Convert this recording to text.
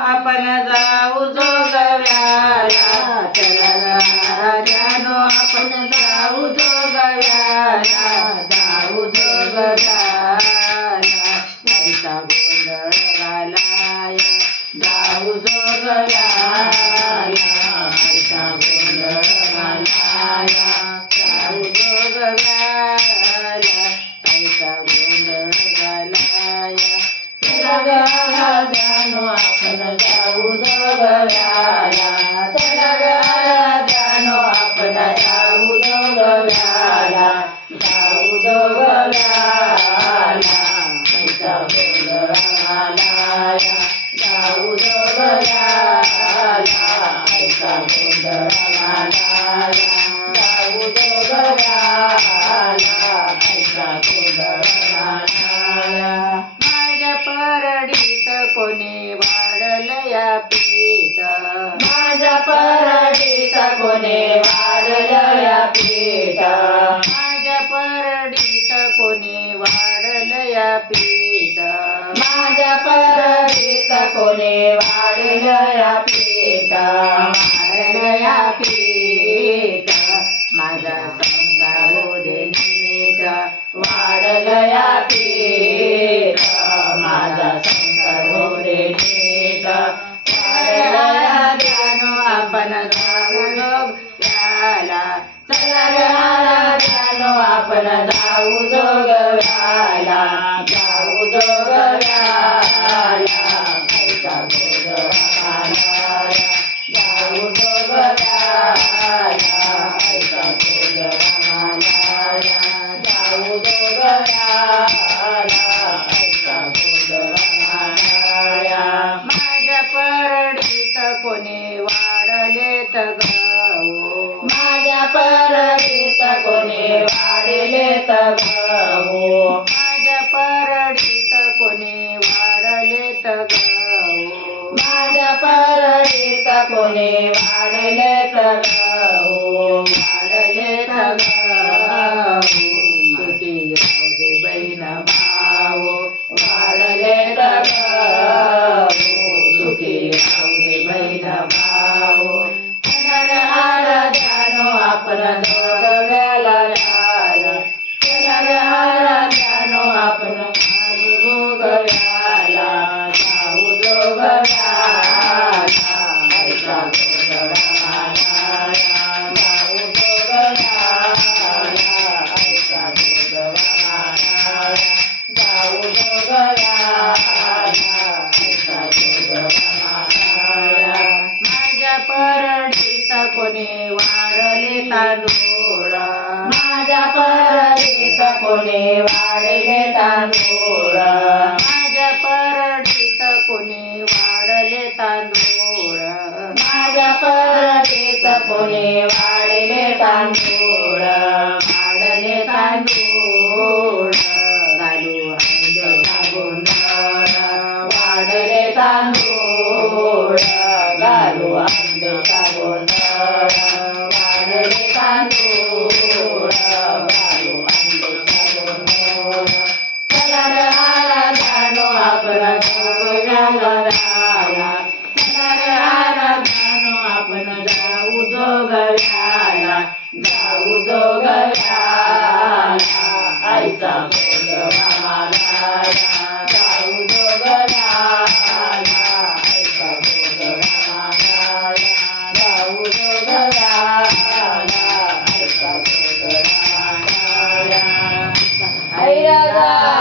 आपण जाऊ जोगव्याला चला आपण जाऊ जोगव्याला जाऊ जोगव्याला पैसा गोंधळ घालाय जाऊ जोगव्याला पैसा गोंधळ घालाय जाऊ जोगव्याला पैसा गोंधळ घालाय आपण जाऊ जोगव्याला चला ग आपण जाऊ जोगव्याला जाऊ पीठ माझ्या परीत कोणी वाढल या पीठ वाढल पीठ माझा संसार दे नीट वाढल या पीठ माझा संसार दे नीट वाढल ध्यानो आपण जाऊ जोग याला चला ध्यानो आपण जाऊ जोग परडीत कोणी वाढलेत परडीत कोणी वाढले तांदूळ माझ्या परडीत कोणी वाढले तांदूळ माझ्या परडीत कोणी वाढले तांदूळ माझ्या परडीत कोणी वाढले तांदूळ वाढले तांदूळ घालू घालू आंबे काढून. वाढले तांदूळ घालू आंबे काढून चला रे आला जाणो आपला जाऊ घाला चला रे आला जाणो आपण जाऊ Aida